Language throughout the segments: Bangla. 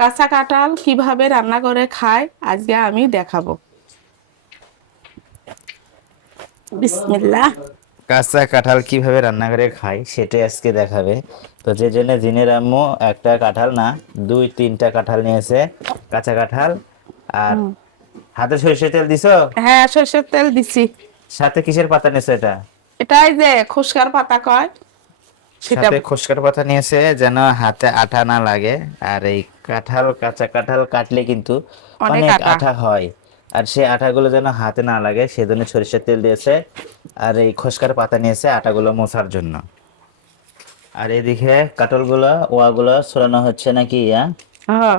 কাঁচা কাঁঠাল কিভাবে রান্না করে খায় আজকে আমি দেখাবো। বিসমিল্লাহ। কাঁচা কাঁঠাল কিভাবে রান্না করে খায় সেটাই আজকে দেখাবে। তো যে জন্য জিনের আম্মু একটা কাঁঠাল না, দুই তিনটা কাঁঠাল নিয়েছে, কাঁচা কাঁঠাল। আর হাতে সরিষার তেল দিছো? হ্যাঁ, সরষের তেল দিছি। সাথে কিসের পাতা নিয়েছো এটা? এটাই যে খুশকার পাতা কয় সেটা। সাথে খসকার পাতা নিয়েছে যেন হাতে আঠা না লাগে। আর এই কাঁঠাল, কাঁচা কাঁঠাল কাটলে কিন্তু অনেক অনেক আটা। আঠা হয়। আর সেই আঠাগুলো যেন হাতে না লাগে সেজন্য সরিষার তেল দিয়েছে। আর এই খসকার পাতা নিয়েছে আটাগুলো মোছার জন্য। আর এদিকে কাঁঠালগুলো ওয়াগুলো ছড়ানো হচ্ছে নাকি হ্যাঁ,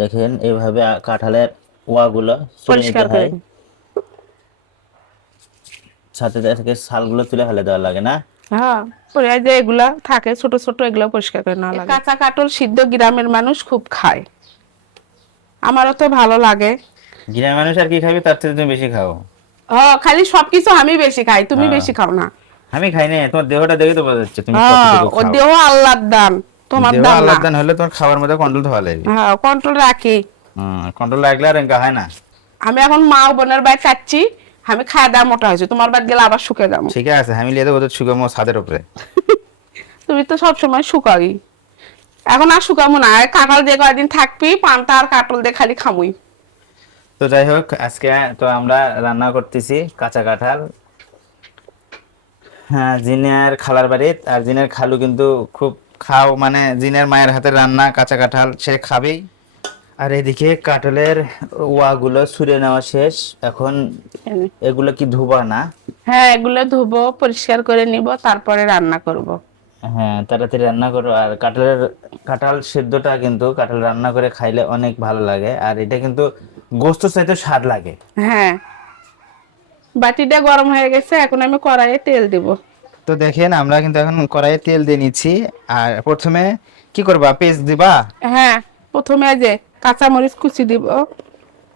দেখেন এইভাবে কাঁঠালের ওয়াগুলো ছড়িয়ে নিতে পরিষ্কার করে হয়। সাথে থেকে ছালগুলো তুলে ফেলে দেওয়া লাগে না? হ্যাঁ, পরে এই যে এগুলা থাকে ছোট ছোট, এগুলো পরিষ্কার করে না লাগে। কাঁচা কাঁঠাল সিদ্ধ গ্রামের মানুষ খুব খায়, আমারও তো ভালো লাগে। গ্রামের মানুষ আর কি খাবে, তার থেকে তুমি বেশি খাও। খালি সবকিছু আমি বেশি খাই, তুমি হ্যাঁ। বেশি খাও না। আমি খাই না, তোমার দেহটা দেখে তো বোঝা যাচ্ছে তুমি হ্যাঁ, কতটুকু ও খাও। দেহ আল্লাহর দান, তোমার দেহ দান না। আল্লাহর দান হলে তোমার খাবার মধ্যে কন্ট্রোল হওয়া লাগবে। হ্যাঁ, কন্ট্রোল রাখি। কন্ট্রোল রাখলে আর এঙ্কা হয় না। আমি এখন মা ও বোনের বাড়ি খাচ্ছি, আমি খাওয়া দাওয়া মোটা হয়েছে, তোমার বাড়ি গেলে আবার শুকে যাবো। ঠিক আছে, আমি লিয়ে দেবো তো শুকামো ছাদের উপরে। তুমি তো সবসময় শুকাই, এখন আর শুকাবো না। কাঁঠাল দিয়ে কয়েকদিন থাকবি, পান্তা আর কাঁঠাল দিয়ে খালি খামুই। তো যাই হোক, আজকে তো আমরা রান্না করতেছি কাঁচা কাঁঠাল। হ্যাঁ, জিনের খালার বাড়িতে। আর জিনের খালু কিন্তু খুব খাও, মানে জিনের মায়ের হাতের রান্না কাঁচা কাঁঠাল সে খাবেই। আর এদিকে কাঁঠালের ওয়াগুলো ছুঁড়ে নেওয়া শেষ। এখন এগুলো কি ধুবা না? হ্যাঁ, এগুলো ধুবো, পরিষ্কার করে নিব, তারপরে রান্না করব। হ্যাঁ, তাড়াতাড়ি রান্না করো। আর কাঁঠাল সেদ্ধটা কিন্তু কাঁঠাল রান্না করে খাইলে অনেক ভালো লাগে। আর এটা কিন্তু গোস্ত চাইতে স্বাদ লাগে। হ্যাঁ, বাটিটা গরম হয়ে গেছে, এখন আমি কড়াইয়ে তেল দিব। তো দেখেন, আমরা কিন্তু এখন কড়াইয়ে তেল দিয়ে নিচ্ছি। আর প্রথমে কি করবা, পেঁয়াজ দিবা? হ্যাঁ, প্রথমে এই যে কাঁচামরিচ কুচি দিব।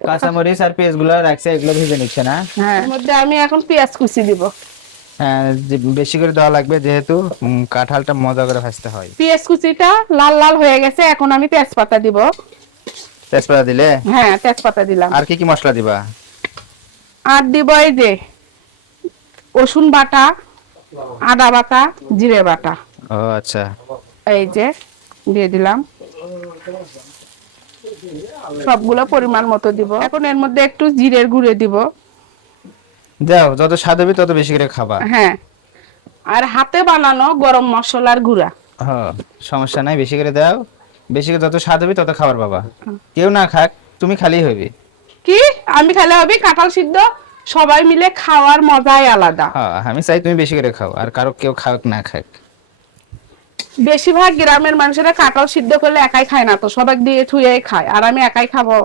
কাঁচামরিচ আর পেঁয়াজ গুলো রাখছে, এগুলো ভেজে নিচ্ছে না? হ্যাঁ, এর মধ্যে আমি এখন পেঁয়াজ কুচি দিব। হ্যাঁ, বেশি করে দেওয়া লাগবে, যেহেতু কাঁঠালটা মজা করে ভাজতে হয়। পেঁয়াজ কুচিটা লাল লাল হয়ে গেছে, এখন আমি তেজপাতা দিব। তেজপাতা দিলে? হ্যাঁ, তেজপাতা দিলাম। আর কি কি মশলা দিবা? আর দিব এই যে রসুন বাটা, আদা বাটা, জিরে বাটা। ও আচ্ছা। এই যে দিয়ে দিলাম, সবগুলো পরিমাণ মতো দিব। এখন এর মধ্যে একটু জিরের গুঁড়ে দিব। দাও, যত স্বাদ হবে তত বেশি করে খাবা। হ্যাঁ, আর হাতে বানানো গরম মশলার গুঁড়া। হ্যাঁ, সমস্যা নাই, বেশি করে দাও। বেশি করে যত স্বাদ হবে তত খাবার পাবা। কেউ না খাক, তুমি খালি হইবে। কি আমি খালে হবে? কাঁঠাল সিদ্ধ সবাই মিলে খাওয়ার মজাই আলাদা। হ্যাঁ, আমি চাই তুমি বেশি করে খাও, আর কারো কেউ খাক না খাক। বেশিরভাগ গ্রামের মানুষেরা কাঁঠাল সিদ্ধ করলে একাই খায় না, তো সবাই দিয়ে থুয়ে খায়, আর আমি একাই খাবো?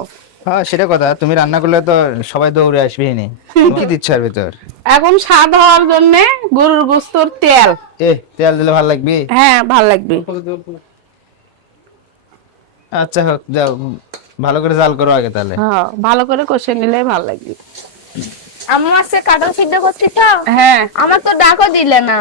হ্যাঁ, সেটা কথা। তুমি রান্না করলে তো সবাই দৌড়ে আসবে নি। তুমি কি দিচ্ছ আর ভিতর? এখন স্বাদ হওয়ার জন্য গরুর গোস্তর তেল। তেল দিলে ভালো লাগবে। হ্যাঁ, ভাল লাগবে। আচ্ছা হোক, যাও, ভালো করে জাল করো আগে তাহলে। হ্যাঁ, ভালো করে কষে নিলে ভাল লাগবে। আম্মু আজকে কাঁঠাল সিদ্ধ করছি তো, হ্যাঁ, আমার তো ডাকও দিলে না।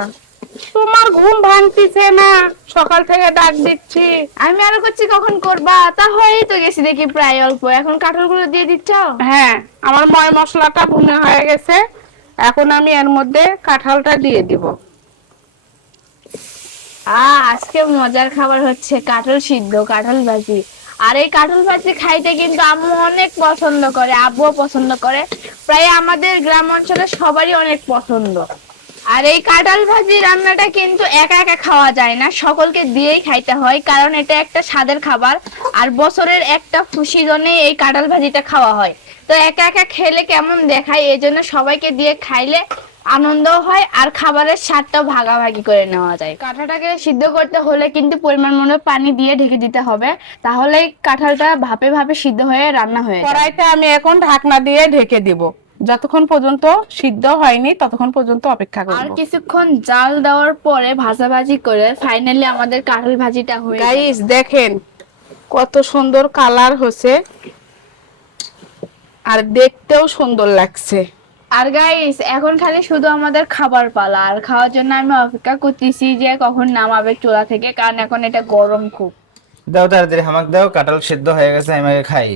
তোমার ঘুম ভাঙতিছে না? সকাল থেকে ডাক দিচ্ছি। আমি আরো করছি কখন করবা, তা হয়েই তো গেছি দেখি প্রায় অল্প। এখন কাঁঠালগুলো দিয়ে দিচ্ছ? হ্যাঁ, আমার ময় মশলাটা ভুনে হয়ে গেছে, এখন আমি এর মধ্যে কাঁঠালটা দিয়ে দিব। আজকে মজার খাবার হচ্ছে কাঁঠাল সিদ্ধ, কাঁঠাল ভাজি। আর এই কাঁঠাল ভাজি খাইতে কিন্তু আম্মু অনেক পছন্দ করে, আব্বুও পছন্দ করে, প্রায় আমাদের গ্রাম অঞ্চলে সবারই অনেক পছন্দ। আর এই কাঁঠাল ভাজি রান্নাটা কিন্তু একা একা খাওয়া যায় না, সকলকে দিয়েই খাইতে হয়, কারণ এটা একটা স্বাদের খাবার। আর বছরের একটা সিজনে এই কাঁঠাল ভাজিটা খাওয়া হয়। তো একা একা খেলে কেমন দেখায়, এই জন্য সবাইকে দিয়ে খাইলে আনন্দ হয়, আর খাবারের স্বাদটাও ভাগাভাগি করে নেওয়া যায়। কাঁঠালটাকে সিদ্ধ করতে হলে কিন্তু পরিমাণ মতো পানি দিয়ে ঢেকে দিতে হবে, তাহলেই কাঁঠালটা ভাপে ভাপে সিদ্ধ হয়ে রান্না হয়ে যায়। কড়াইতে আমি এখন ঢাকনা দিয়ে ঢেকে দিব, যতক্ষণ পর্যন্ত সিদ্ধ হয়নি ততক্ষণ পর্যন্ত অপেক্ষা আর করব। কিছুক্ষণ জাল দেওয়ার পরে ভাজাভাজি করে ফাইনালি আমাদের কাঁঠাল ভাজিটা হয়ে যায়। গাইস দেখেন কত সুন্দর কালার হয়েছে, আর দেখতেও সুন্দর লাগছে। আর গাইস, এখন খালি শুধু আমাদের খাবার পালা, আর খাওয়ার জন্য আমি অপেক্ষা করতেছি যে কখন নামাবে চুলা থেকে, কারণ এখন এটা গরম খুব। দাও তাড়াতাড়ি, হামাক দাও, কাঁঠাল সিদ্ধ হয়ে গেছে, আমি আগে খাই।